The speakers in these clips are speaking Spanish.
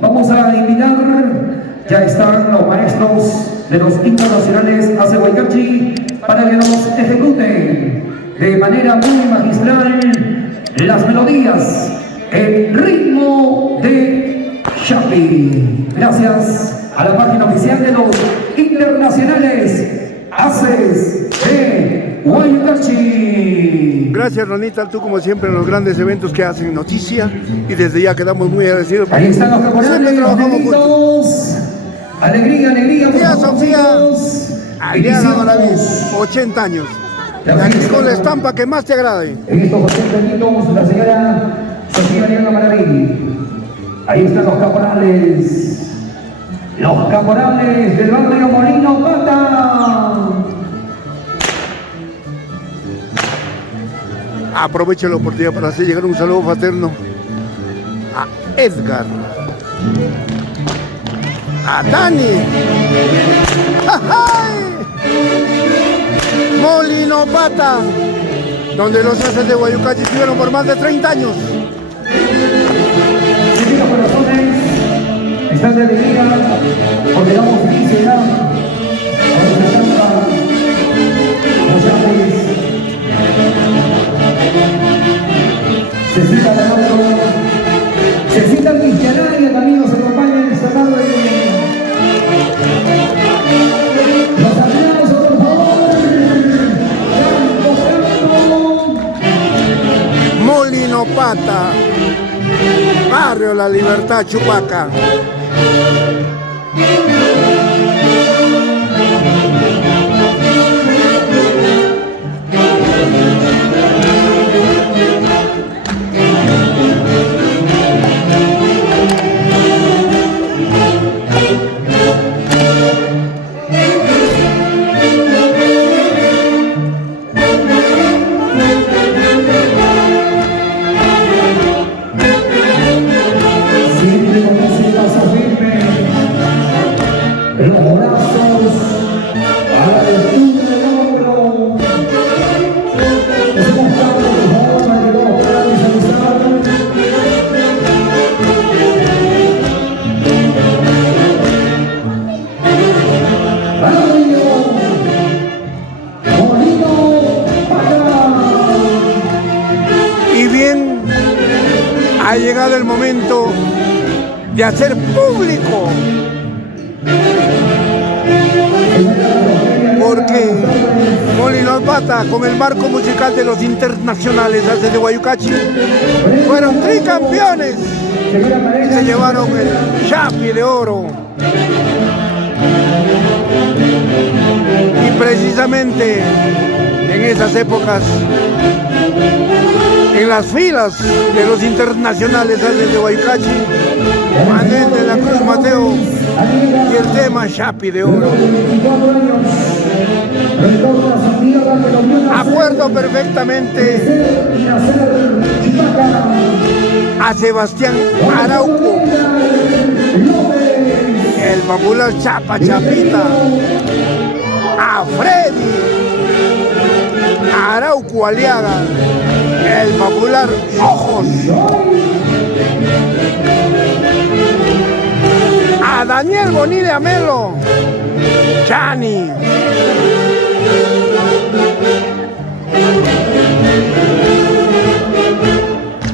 Vamos a invitar, ya están los maestros de los internacionales hace Huaycachi para que nos ejecuten de manera muy magistral las melodías en ritmo de Chapi. Gracias a la página oficial de los internacionales Haces de Huaycachi. Gracias, Ronita, tú como siempre en los grandes eventos que hacen noticia y desde ya quedamos muy agradecidos. Ahí están los caporales, negritos. Alegría, alegría. Tía Sofía, Aliaga Maravis, 80 años. Aquí con la estampa que más te agrade. En estos 80 añitos, la señora Sofía Aliaga Maraví. Ahí están los caporales. Los caporales del barrio Molino Pata. Aprovecho la oportunidad para hacer llegar un saludo fraterno a Edgar, a Dani, Molino Pata, donde los Haces de Huaycachi estuvieron por más de 30 años. Sí, los corazones están de alegría porque damos felicidad a nuestra santa, los Ángeles. Cecita Alejandro, Cecita Cristianaria también nos acompaña en esta tarde. Los aplausos, por favor. Molino Pata, Barrio La Libertad, Chupaca. Ha llegado el momento de hacer público, porque Molino Pata, con el marco musical de los internacionales Haces de Huaycachi, fueron tricampeones y se llevaron el Chapi de oro. Y precisamente en esas épocas, en las filas de los internacionales Haces de Huaycachi, Manuel de la Cruz Mateo y el tema Chapi de oro. Acuerdo perfectamente a Sebastián Arauco, el popular Chapa Chapita, a Freddy Arauco Aliaga, el popular Ojos, a Daniel Bonilla Melo, Chani,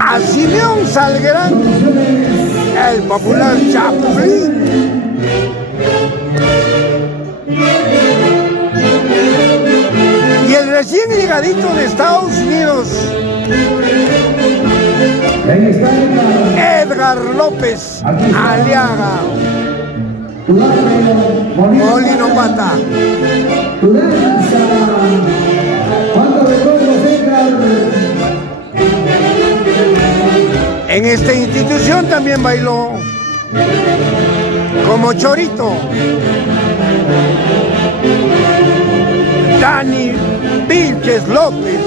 a Simeón Salguerán, el popular Chapulín, y el recién llegadito de Estados Unidos, Edgar López Aliaga, Molino Pata. En esta institución también bailó como Chorito Dani Vilches López,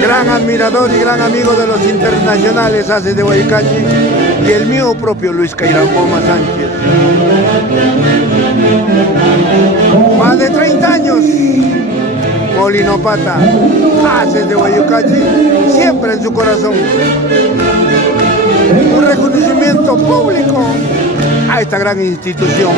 gran admirador y gran amigo de los internacionales Haces de Huaycachi, y el mío propio Luis Cairán Poma Sánchez. Más de 30 años, Molino Pata, Haces de Huaycachi, siempre en su corazón. público a esta gran institución.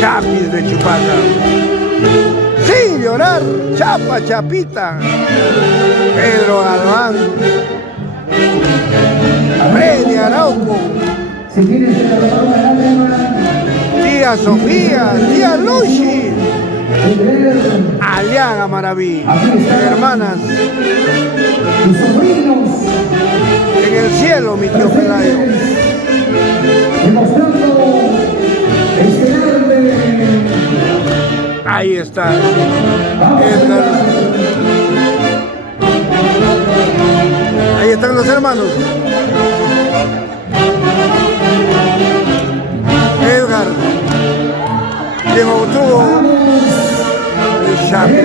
Chapis de Chupaca. Sin llorar, Chapa Chapita. Pedro Galván. Freddy Arauco. Tía Sofía, tía Luchi. Aliaga Maraví. Hermanas. En el cielo, mi tío Pelayo. Ahí está Edgar. Ahí están los hermanos. Edgar, quien obtuvo el Chapi.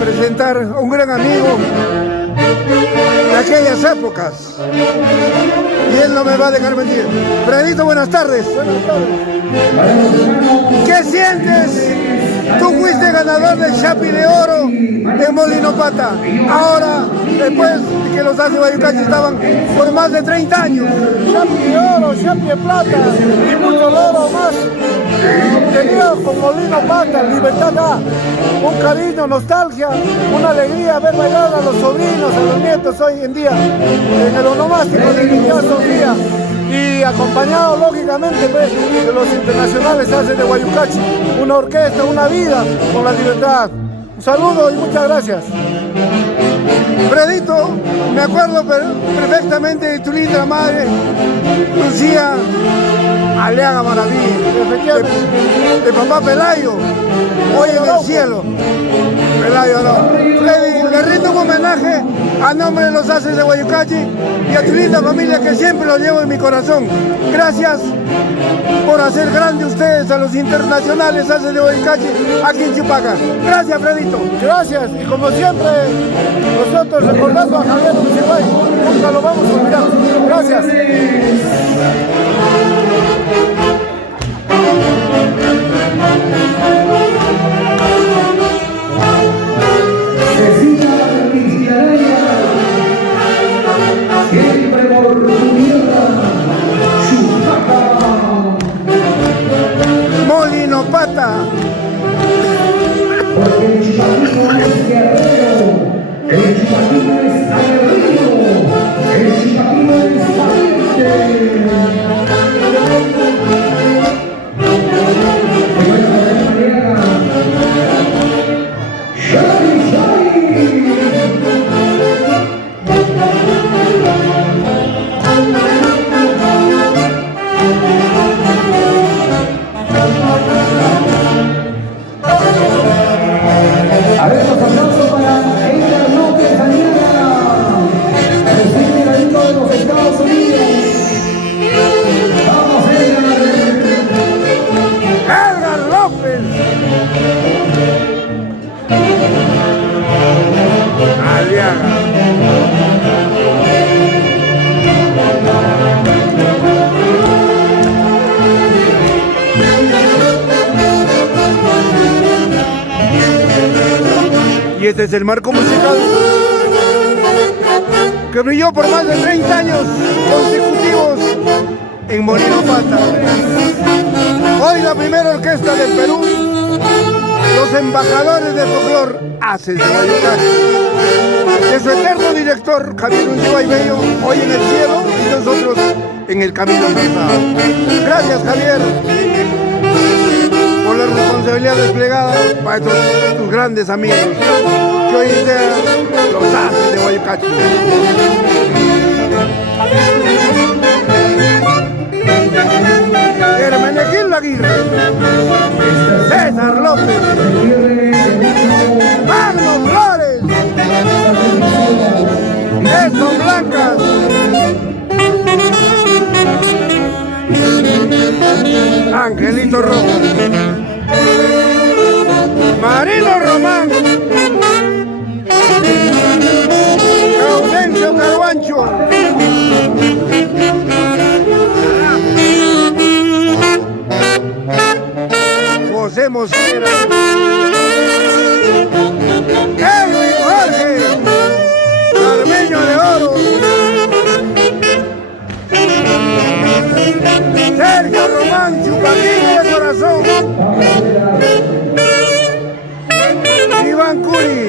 Presentar a un gran amigo de aquellas épocas y él no me va a dejar mentir. Fredito, buenas tardes. Buenas tardes. ¿Qué sientes? Tú fuiste ganador del Chapi de Oro en Molinopata. Ahora, después de que los Aces de Guayucachi estaban por más de 30 años. Chapi de Oro, Chapi de Plata y mucho oro más obtenidos con Molinopata. Libertad da un cariño, nostalgia, una alegría ver bailar a los sobrinos, a los nietos hoy en día en el onomástico de mi tía Sofía, y acompañado lógicamente pues, de los internacionales Aces de Guayucachi, una orquesta, una vida con la libertad. Un saludo y muchas gracias. Fredito, me acuerdo perfectamente de tu linda madre, Lucía Aliaga Maraví, de papá Pelayo, hoy en el cielo. Pelayo, no. Freddy, le rindo un homenaje a nombre de los Aces de Guayucachi y a tu linda familia que siempre lo llevo en mi corazón. Gracias por hacer grande ustedes a los internacionales Aces de Guayucachi aquí en Chupaca. Gracias, Fredito. Gracias, y como siempre, nosotros recordando a Javier Uruguay, nunca lo vamos a olvidar. Gracias. Siempre por tu tierra, Chupaca. Molinopata. Porque el chupaquino es guerrero, el chupaquino es aguerrido, el chupaquino es valiente. A ver, los aplausos para Edgar López Aliaga, presidente de los Estados Unidos. Vamos, Edgar. Edgar López. Aliaga. Y este es el marco musical que brilló por más de 30 años consecutivos en Molinopata. Hoy la primera orquesta del Perú, los embajadores de folclor Aces de Guayucachi, de su eterno director Javier Uruguay Bello, hoy en el cielo y nosotros en el camino pasado. Gracias, Javier, por la responsabilidad desplegada para tus grandes amigos que hoy en día Guayucachi. Hermenegildo Aguirre, César López, Magno Flores, Nelson Blancas, Angelito Rojas, Marino Román, Gaudencio Carbancho, José Mosquera, Edwin Jorge, Carmeño de Oro, Sergio Román, Chupaquín de Corazón, Iván Curi,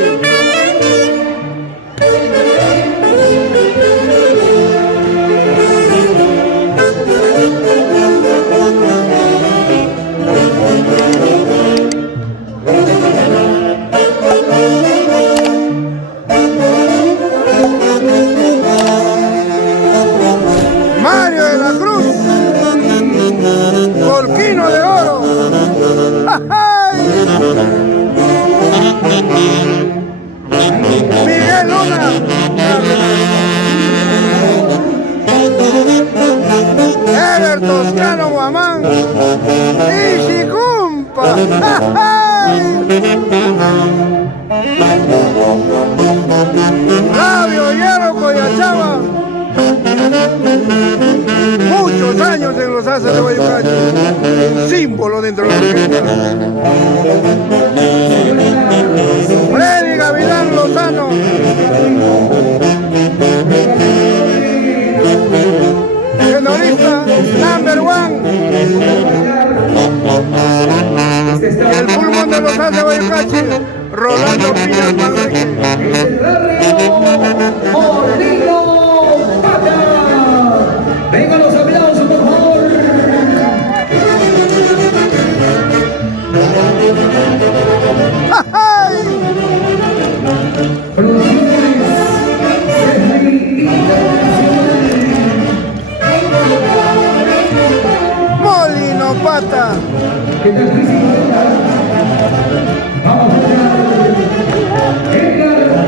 Mario de la Cruz, Volquino de Oro, Miguel Luna, Ever Toscano Guamán, Ishicumpa, Flavio Hierro Coyachaba, muchos años en los haces de Guayucachi, símbolo dentro de la orquesta. Freddy Gavilán Lozano, tenorista #1, el pulmón de los haces de Guayucachi, Rolando Piñas Manrique. Vengan los aplausos, por favor. Molino Pata.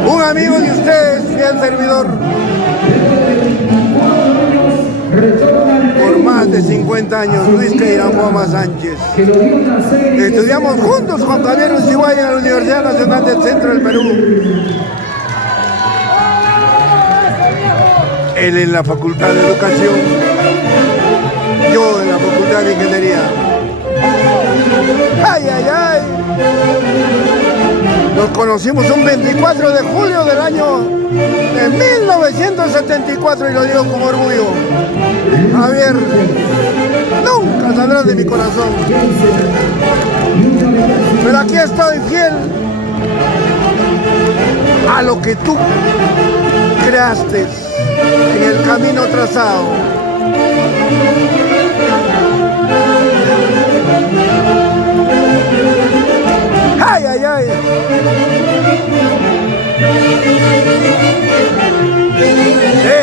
Un amigo de ustedes, fiel servidor. Por más de 50 años, Luis Queiramoma Sánchez. Estudiamos juntos con Javier Uciguay en la Universidad Nacional del Centro del Perú. Él en la Facultad de Educación, yo en la Facultad de Ingeniería. ¡Ay, ay, ay! Nos conocimos un 24 de julio del año de 1974 y lo digo con orgullo. Javier, nunca saldrás de mi corazón. Pero aquí estoy fiel a lo que tú creaste en el camino trazado. ¡Ay, ay, ay!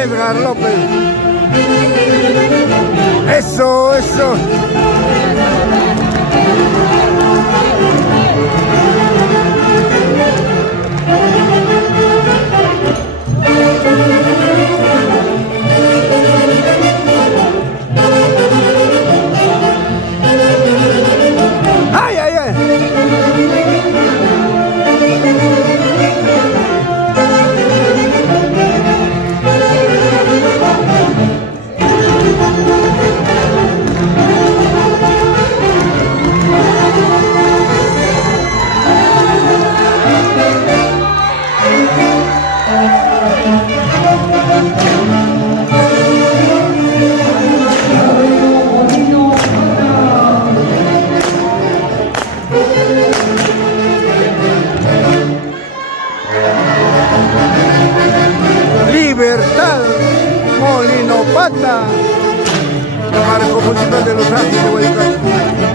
Edgar López. Eso, eso. ¡Ay, ay, ay! Libertad, Molino Pata, marco musical de los Ángeles de Guayucachi.